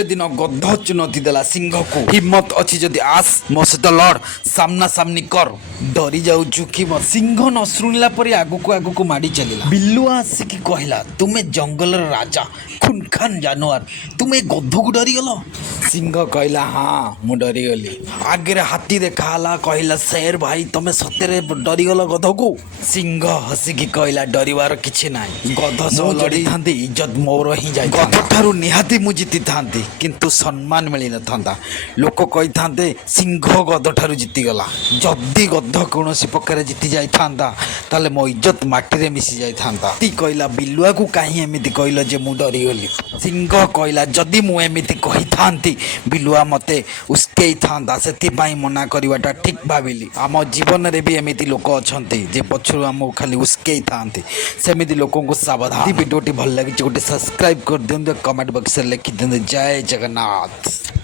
दिन गध चुनौती देला सिंह को हिम्मत अच्छी जदि आस मो सहित लड़ सामना सामनी कर डरी जाऊचु कि सिंह न शुणिला परी आगको आगको माड़ी चलिला बिल्लुआ आसिकी कहला तुमे जंगल राजा खुनखान जानवर तुमे गध को डरी गल सिंह कहला हाँ मु डरी गली आगे हाथी देखा कहला शेर भाई तुमे सତରେ डरी गल गध को सिंह हसिकी कहला डरिवार किछि नाही गध सह लड़ी थांती इज्जत मोर ही जाय गध ठारू निहाती मु जीति थांती किंतु सम्मान मिली न था लोक कही था सिंह गध ठारू जीतीगला जदि गध कौन प्रकार जीति जाई ताले मो इज्जत माटी मिसी जाई कहला बिलुआ को कहीं एमती कहल जे मु डरीगली सिंह कहला जदि मु एमती कही था बिलुआ मते उस्कई था से मना करवाटा ठीक भाविली आम जीवन में भी एमती लोक अच्छा जे पछरू आमको खाली उस्कई था सेमती लोक सावधान वीडियोटी भल लगी गोटे सब्सक्राइब कर दिखाते कमेंट बॉक्स में लिखि दिखाते जय जगन्नाथ।